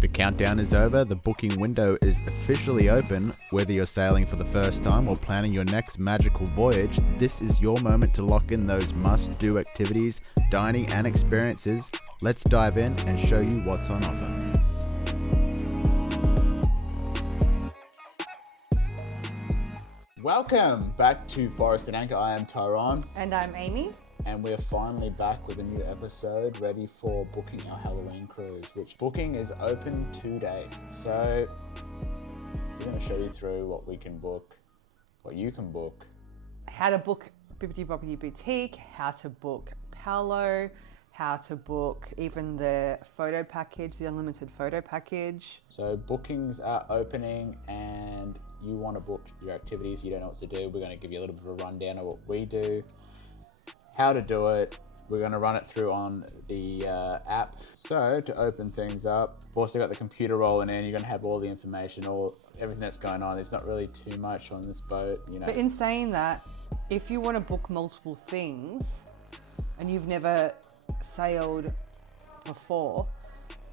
The countdown is over, the booking window is officially open. Whether you're sailing for the first time or planning your next magical voyage, this is your moment to lock in those must-do activities, dining and experiences. Let's dive in and show you what's on offer. Welcome back to Forest and Anchor. I am Tyrone. And I'm Amy. And we're finally back with a new episode ready for booking our Halloween cruise, which booking is open today. So we're going to show you through what we can book, what you can book. How to book Bibbidi Bobbidi Boutique, how to book Paolo, how to book even the photo package, the unlimited photo package. So bookings are opening and you want to book your activities, you don't know what to do. We're going to give you a little bit of a rundown of what we do, how to do it. We're going to run it through on the app. So to open things up, we've also got the computer rolling in. You're going to have all the information, everything that's going on. There's not really too much on this boat, you know. But in saying that, if you want to book multiple things and you've never sailed before,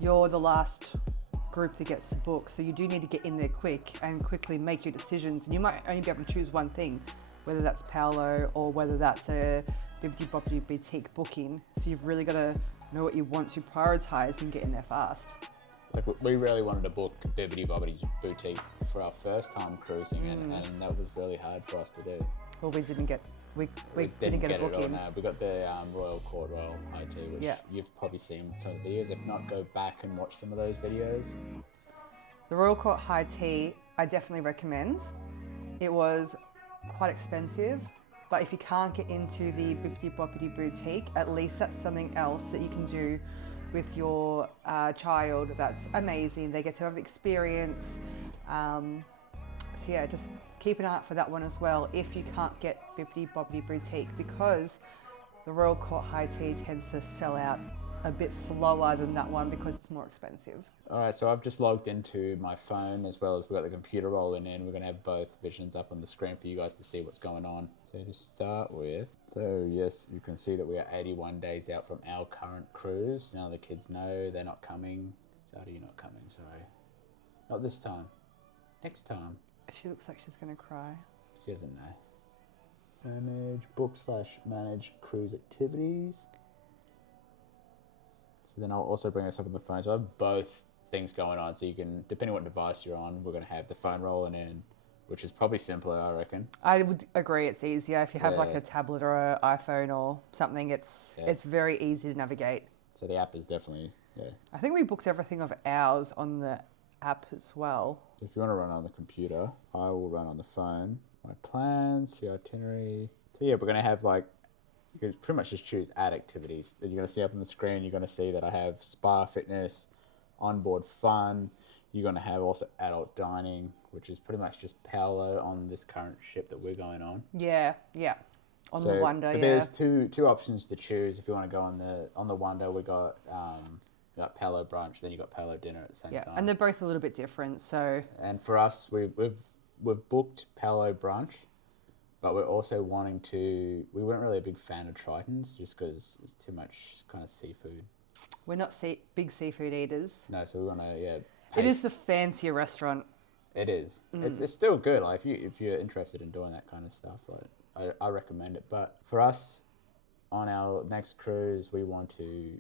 you're the last group that gets to book. So you do need to get in there quick and quickly make your decisions. And you might only be able to choose one thing, whether that's Paolo or whether that's a Bibbidi Bobbidi Boutique booking. So you've really got to know what you want to prioritize and get in there fast. Like we really wanted to book Bibbidi Bobbidi Boutique for our first time cruising, and that was really hard for us to do. Well, we didn't get a booking. No, we got the Royal Court Royal High Tea, which you've probably seen some of the videos. If not, go back and watch some of those videos. The Royal Court High Tea, I definitely recommend. It was quite expensive, but if you can't get into the Bibbidi Bobbidi Boutique, at least that's something else that you can do with your child. That's amazing. They get to have the experience. So yeah, just keep an eye out for that one as well if you can't get Bibbidi Bobbidi Boutique, because the Royal Court High Tea tends to sell out a bit slower than that one because it's more expensive. All right, so I've just logged into my phone as well as we've got the computer rolling in. We're going to have both visions up on the screen for you guys to see what's going on. So to start with, so yes, you can see that we are 81 days out from our current cruise. Now the kids know they're not coming. Sadie, you're not coming, sorry. Not this time. Next time. She looks like she's going to cry. She doesn't know. Manage cruise activities. So then I'll also bring us up on the phone. So I have both things going on. So you can, depending on what device you're on, we're going to have the phone rolling in, which is probably simpler, I reckon. I would agree it's easier. If you have like a tablet or an iPhone or something, it's very easy to navigate. So the app is definitely, I think we booked everything of ours on the app as well. If you want to run on the computer, I will run on the phone. My plans, the itinerary. So yeah, we're going to have you can pretty much just choose add activities. That you're going to see up on the screen, you're going to see that I have spa, fitness, onboard fun. You're going to have also adult dining, which is pretty much just Paolo on this current ship that we're going on. Yeah. On the Wonder, but there's two options to choose. If you want to go on the Wonder, we got Paolo brunch, then you got Paolo dinner at the same time. Yeah, and they're both a little bit different, so. And for us, we've booked Paolo brunch, but we're also we weren't really a big fan of Triton's just because it's too much kind of seafood. We're not big seafood eaters. No, so we want to, It is the fancier restaurant. It is. It's still good. Like if you're interested in doing that kind of stuff, like I recommend it. But for us, on our next cruise, we want to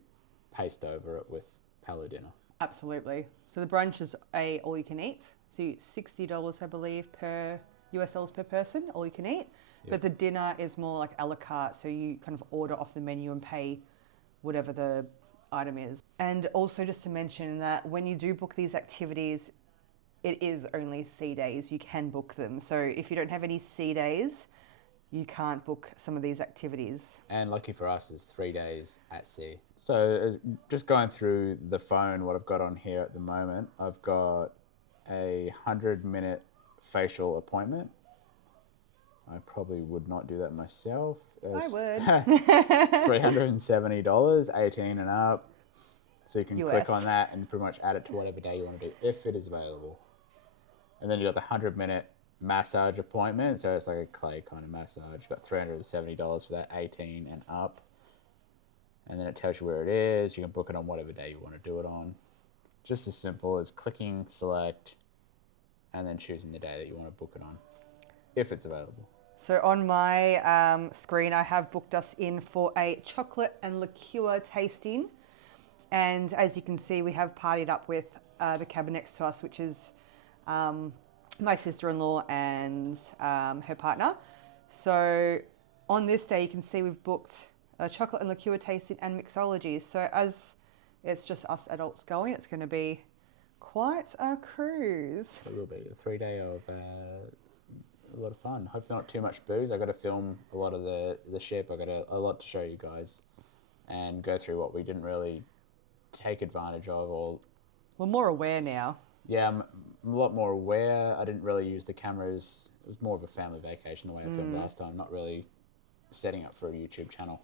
paste over it with Paolo dinner. Absolutely. So the brunch is a all you can eat. So $60, I believe, US dollars per person, all you can eat. Yep. But the dinner is more like a la carte. So you kind of order off the menu and pay whatever the item is. And also just to mention that when you do book these activities, it is only sea days. You can book them. So if you don't have any sea days, you can't book some of these activities. And lucky for us is 3 days at sea. So just going through the phone, what I've got on here at the moment, I've got a 100-minute facial appointment. I probably would not do that myself. I would. $370, 18 and up. So you can US. click on that and pretty much add it to whatever day you want to do, if it is available. And then you got the 100-minute massage appointment. So it's like a clay kind of massage. You got $370 for that, 18 and up. And then it tells you where it is. You can book it on whatever day you want to do it on. just as simple as clicking select and then choosing the day that you want to book it on, if it's available. So on my screen, I have booked us in for a chocolate and liqueur tasting. And as you can see, we have partied up with the cabin next to us, which is my sister-in-law and her partner. So on this day, you can see we've booked a chocolate and liqueur tasting and mixology. So as it's just us adults going, it's going to be quite a cruise. It will be a 3-day of a lot of fun. Hopefully not too much booze. I got to film a lot of the ship. I got a lot to show you guys and go through what we didn't really take advantage of. Or We're more aware now. yeah, I'm a lot more aware. I didn't really use the cameras. It was more of a family vacation the way I filmed last time, not really setting up for a YouTube channel.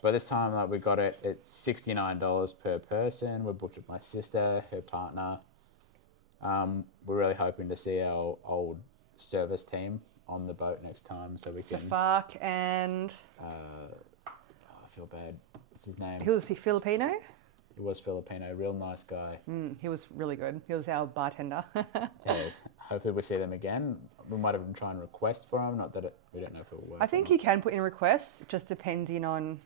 But this time, like, we got it. It's $69 per person. We booked with my sister, her partner. We're really hoping to see our old service team on the boat next time, so we can. Safark and I feel bad. What's his name? who was he? Filipino? He was Filipino, real nice guy. He was really good. He was our bartender. Yeah, hopefully we see them again. We might even try and request for them. Not that we don't know if it will work. I think you can put in requests, just depending on,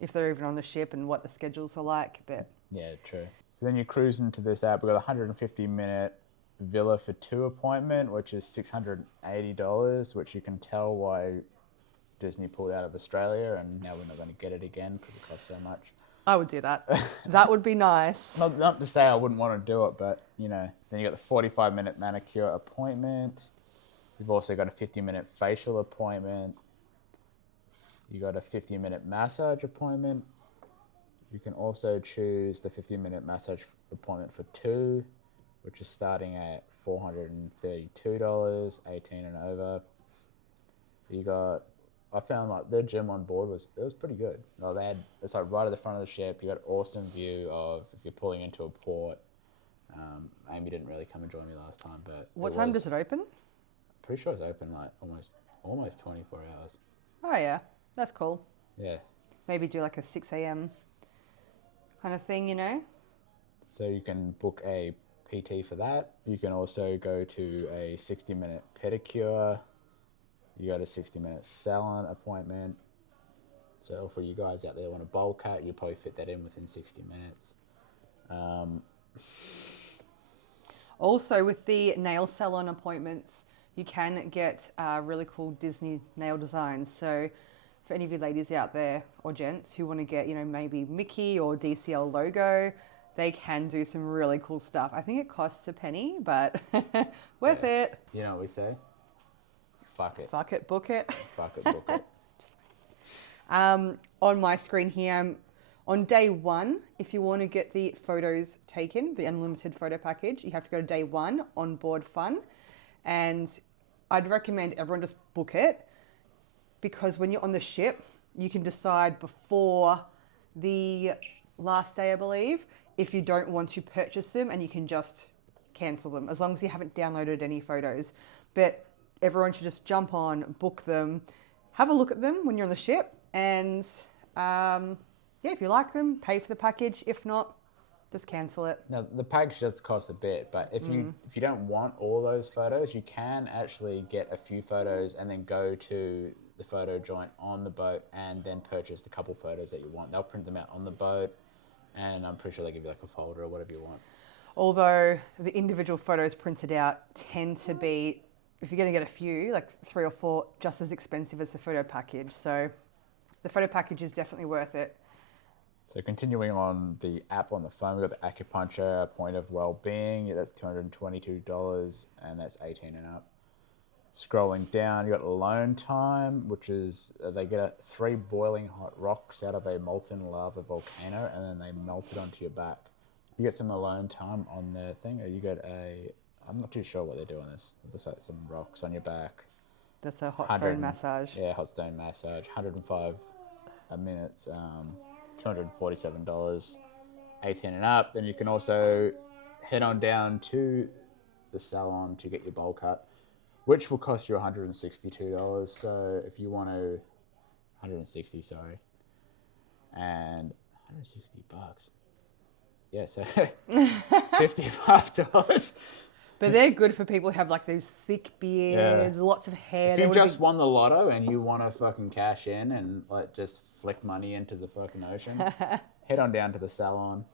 if they're even on the ship and what the schedules are like. But Yeah, true. So then you cruise into this app. We've got a 150-minute villa for 2 appointment, which is $680, which you can tell why Disney pulled out of Australia, and now we're not going to get it again because it costs so much. I would do that. That would be nice. Not to say I wouldn't want to do it, but, then you got the 45-minute manicure appointment. You've also got a 50-minute facial appointment. You got a 50-minute massage appointment. You can also choose the 50-minute massage appointment for 2, which is starting at $432, 18 and over. I found like the gym on board was pretty good. Like it's like right at the front of the ship. You got awesome view of if you're pulling into a port. Amy didn't really come and join me last time, but What time does it open? Pretty sure it's open like almost 24 hours. Oh yeah, that's cool. Yeah. Maybe do like a 6 a.m. kind of thing, So you can book a PT for that. You can also go to a 60-minute pedicure. You got a 60-minute salon appointment. So for you guys out there want a bowl cut, you probably fit that in within 60 minutes. Also, with the nail salon appointments, you can get really cool Disney nail designs. So for any of you ladies out there or gents who want to get, maybe Mickey or DCL logo, they can do some really cool stuff. I think it costs a penny, but worth it. You know what we say? Fuck it. Fuck it, book it. Fuck it, book it. On my screen here, on day 1, if you want to get the photos taken, the unlimited photo package, you have to go to day 1 on board fun. And I'd recommend everyone just book it, because when you're on the ship, you can decide before the last day, I believe, if you don't want to purchase them, and you can just cancel them as long as you haven't downloaded any photos. But everyone should just jump on, book them, have a look at them when you're on the ship, and if you like them, pay for the package. If not, just cancel it. Now, the package does cost a bit, but if you don't want all those photos, you can actually get a few photos and then go to the photo joint on the boat and then purchase the couple photos that you want. They'll print them out on the boat, and I'm pretty sure they give you like a folder or whatever you want. Although the individual photos printed out tend to be, if you're going to get a few, like 3 or 4, just as expensive as the photo package. So the photo package is definitely worth it. So continuing on the app on the phone, we've got the acupuncture point of well-being. That's $222, and that's 18 and up. Scrolling down, you got alone time, which is they get 3 boiling hot rocks out of a molten lava volcano, and then they melt it onto your back. You get some alone time on the thing, or you get I'm not too sure what they do on this. It looks like some rocks on your back. That's a hot stone massage. Yeah, hot stone massage, 105 minutes, $247, 18 and up. Then you can also head on down to the salon to get your bowl cut, which will cost you $162. So if you want to, 160, sorry, and $160. Yeah, so $55. But they're good for people who have like those thick beards, lots of hair. If They you would've just won the lotto and you want to fucking cash in and like just flick money into the fucking ocean, head on down to the salon.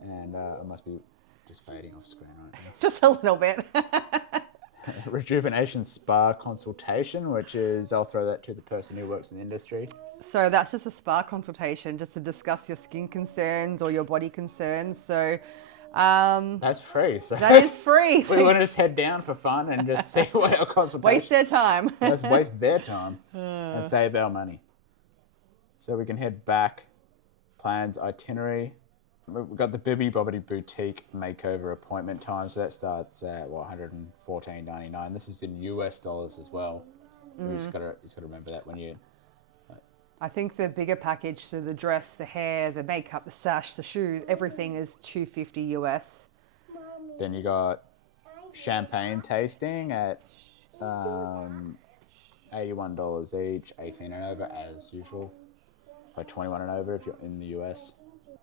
And I must be just fading off screen right now. just a little bit. Rejuvenation spa consultation, which is, I'll throw that to the person who works in the industry. So that's just a spa consultation just to discuss your skin concerns or your body concerns. So That's free. So that is free. we So want to just head down for fun and just see what our consultation. waste their time. Let's waste their time and save our money. So we can head back. Plans, itinerary. We've got the Bibby Bobbity Boutique makeover appointment time. So that starts at $114.99. This is in US dollars as well. So you just gotta remember that when you. I think the bigger package, so the dress, the hair, the makeup, the sash, the shoes, everything is $250 US. Then you got champagne tasting at $81 each, 18 and over as usual. By 21 and over if you're in the US.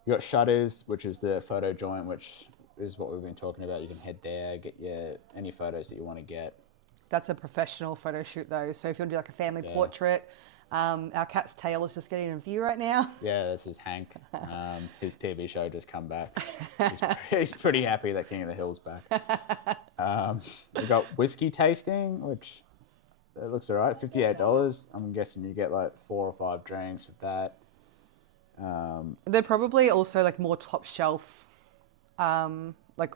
You got Shutters, which is the photo joint, which is what we've been talking about. You can head there, get any photos that you want to get. That's a professional photo shoot though. So if you want to do like a family portrait, our cat's tail is just getting in view right now. Yeah, this is Hank. His TV show just come back. He's pretty happy that King of the Hill's back. We got whiskey tasting, which it looks alright. $58. I'm guessing you get like 4 or 5 drinks with that. They're probably also like more top shelf, like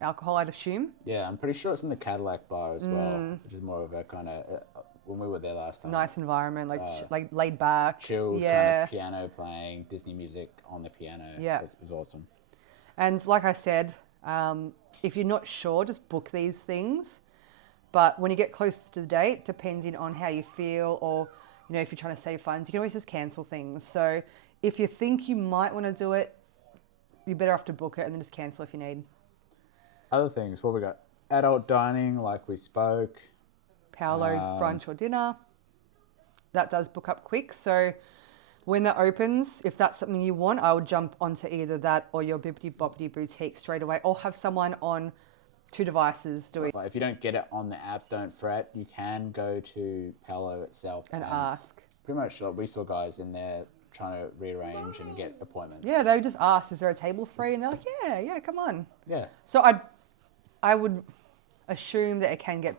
alcohol, I'd assume. Yeah, I'm pretty sure it's in the Cadillac bar as well, which is more of a kind of when we were there last time. Nice environment, like laid back. Chill, kind of piano playing, Disney music on the piano. Yeah. It was awesome. And like I said, if you're not sure, just book these things. But when you get close to the date, depending on how you feel or, you know, if you're trying to save funds, you can always just cancel things. So if you think you might want to do it, you're better off to book it and then just cancel if you need. Other things, what we got? Adult dining, like we spoke. Paolo brunch or dinner. That does book up quick. So when that opens, if that's something you want, I would jump onto either that or your Bibbidi Bobbidi Boutique straight away, or have someone on 2 devices do it. If you don't get it on the app, don't fret. You can go to Paolo itself And ask. Pretty much, like, we saw guys in there trying to rearrange and get appointments. Yeah, they would just ask, is there a table free? And they're like, yeah, come on. Yeah. So I would assume that it can get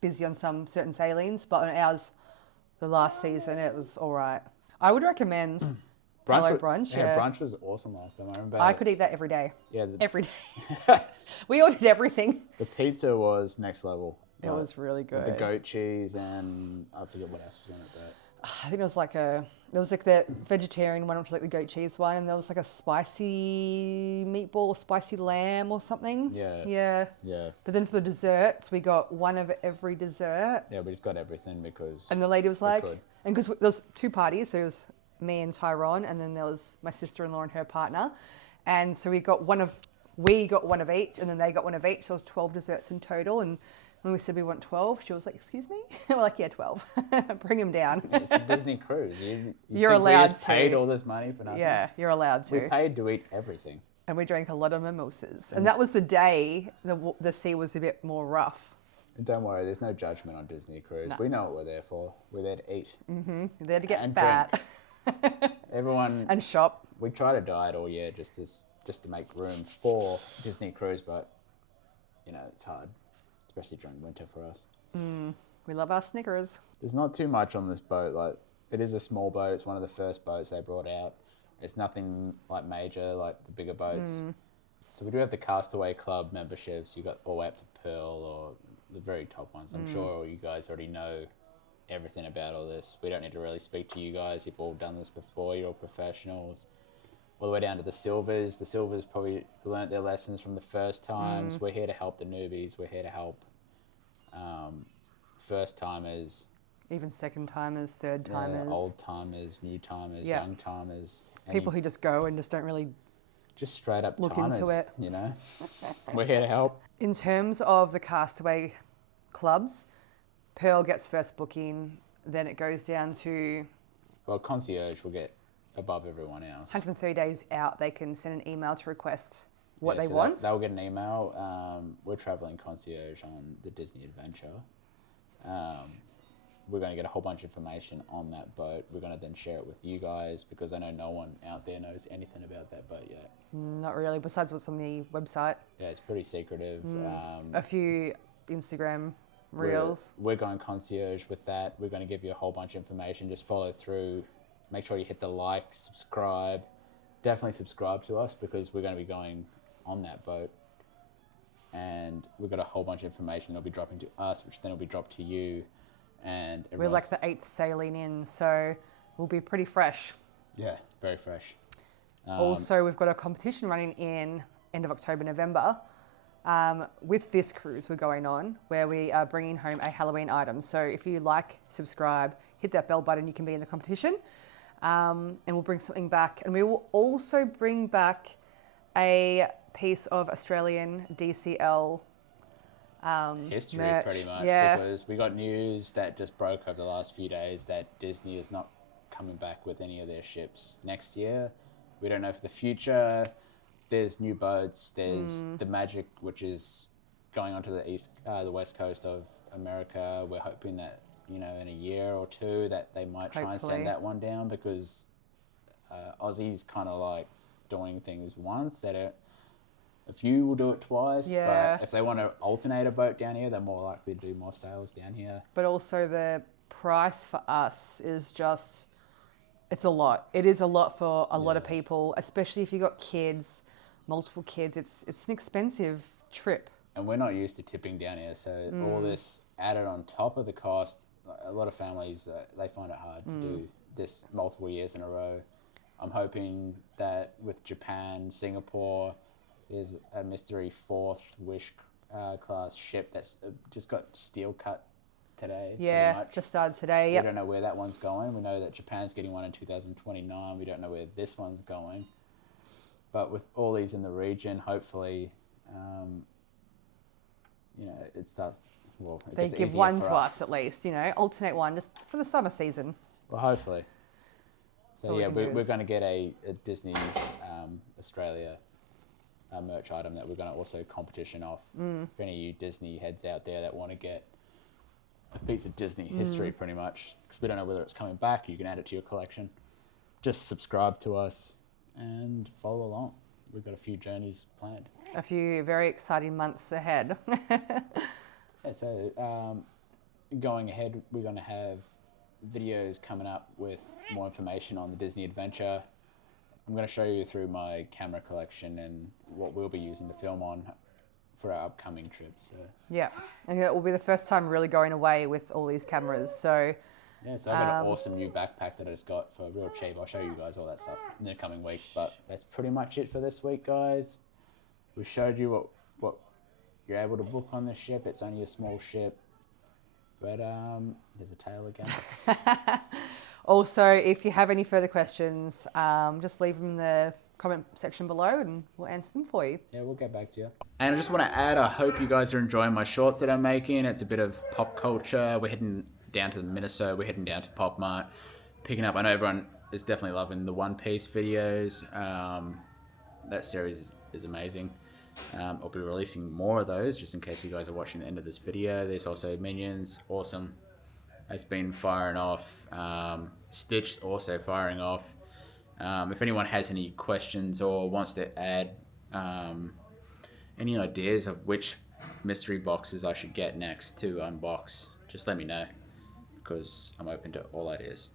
busy on some certain salines, but on ours, the last season, it was all right. I would recommend Paolo brunch. Yeah, brunch was awesome last time. I remember. I could eat that every day. Yeah. Every day. We ordered everything. The pizza was next level. It was really good. The goat cheese and I forget what else was in it, but I think it was like the vegetarian one, which was like the goat cheese one, and there was like a spicy meatball or spicy lamb or something. Yeah. But then for the desserts, we got one of every dessert. Yeah, we just got everything because. And the lady was like, could. and because there was 2 parties, so it was me and Tyrone, and then there was my sister-in-law and her partner, and so we got one of each, and then they got one of each. So it was 12 desserts in total, and when we said we want 12, she was like, excuse me? And we're like, yeah, 12. Bring them down. It's a Disney cruise. You're think allowed we just to. paid all this money for nothing? Yeah, you're allowed to. We paid to eat everything. And we drank a lot of mimosas. And that was the day the sea was a bit more rough. And don't worry, there's no judgment on Disney cruise. No. We know what we're there for. We're there to eat. You're there to get And fat. Everyone, And shop. we try to diet all year just to make room for Disney cruise, but you know, it's hard, especially during winter for us. We love our Snickers. There's not too much on this boat. Like, it is a small boat. It's one of the first boats they brought out. It's nothing like major, like the bigger boats. So we do have the Castaway Club memberships. You got all the way up to Pearl or the very top ones. I'm sure you guys already know everything about all this. We don't need to really speak to you guys. You've all done this before. You're all professionals. All the way down to the Silvers. The Silvers probably learnt their lessons from the first times. We're here to help the newbies. We're here to help first timers, Even second timers, third timers. old timers, new timers, Yeah. young timers. People who just go and just don't really. just straight up look timers, into it. You know, we're here to help. In terms of the Castaway clubs, Pearl gets first booking, then it goes down to. Well, concierge will get above everyone else. 130 days out, they can send an email to request what Yeah, they so want. They'll get an email. We're traveling concierge on the Disney Adventure. We're going to get a whole bunch of information on that boat. We're going to then share it with you guys because I know no one out there knows anything about that boat yet. Not really, besides what's on the website. Yeah, it's pretty secretive. A few Instagram reels. We're going concierge with that. We're going to give you a whole bunch of information. Just follow through. Make sure you hit the like, subscribe. Definitely subscribe to us because we're going to be going on that boat. And we've got a whole bunch of information that'll be dropping to us, which then will be dropped to you. And We're like the 8th sailing in, so we'll be pretty fresh. Yeah, very fresh. Also, we've got a competition running in end of October, November. With this cruise we're going on, where we are bringing home a Halloween item. So if you like, subscribe, hit that bell button, you can be in the competition. And we'll bring something back. And we will also bring back a piece of Australian DCL History, merch. pretty much, Yeah. because we got news that just broke over the last few days that Disney is not coming back with any of their ships next year. We don't know for the future. There's new boats. There's the Magic, which is going onto the west coast of America. We're hoping that in a year or two that they might try and Hopefully. send that one down because Aussies kind of like doing things once. They don't. A few will do it twice, Yeah. but if they want to alternate a boat down here, they're more likely to do more sales down here. But also the price for us is just, it's a lot. It is a lot for a lot of people, especially if you've got kids, multiple kids. It's an expensive trip. And we're not used to tipping down here, so all this added on top of the cost, a lot of families, they find it hard to do this multiple years in a row. I'm hoping that with Japan, Singapore, there's a mystery 4th Wish class ship that's just got steel cut today. Yeah, pretty much. just started today. We Yep. don't know where that one's going. We know that Japan's getting one in 2029. We don't know where this one's going. But with all these in the region, hopefully, it starts. Well, it They gets give easier one for to us at least, alternate one just for the summer season. Well, hopefully. So So we yeah, can we're use. going to get a Disney Australia merch item that we're going to also competition off. If any of you Disney heads out there that want to get a piece of Disney history, pretty much, because we don't know whether it's coming back, you can add it to your collection. Just subscribe to us and follow along. We've got a few journeys planned. A few very exciting months ahead. Yeah, so going ahead, we're going to have videos coming up with more information on the Disney Adventure. I'm going to show you through my camera collection and what we'll be using to film on for our upcoming trips. So, Yeah, and it will be the first time really going away with all these cameras. So yeah, so I've got an awesome new backpack that I just got for real cheap. I'll show you guys all that stuff in the coming weeks. But that's pretty much it for this week, guys. We showed you what you're able to book on the ship. It's only a small ship. But there's a tail again. also, if you have any further questions, just leave them in the comment section below and we'll answer them for you. Yeah, we'll get back to you. And I just want to add, I hope you guys are enjoying my shorts that I'm making. It's a bit of pop culture. We're heading down to Minnesota. We're heading down to Pop Mart. Picking up, I know everyone is definitely loving the One Piece videos. That series is amazing. I'll be releasing more of those just in case you guys are watching the end of this video. There's also Minions, awesome. It's been firing off. Stitch also firing off. If anyone has any questions or wants to add any ideas of which mystery boxes I should get next to unbox, just let me know because I'm open to all ideas.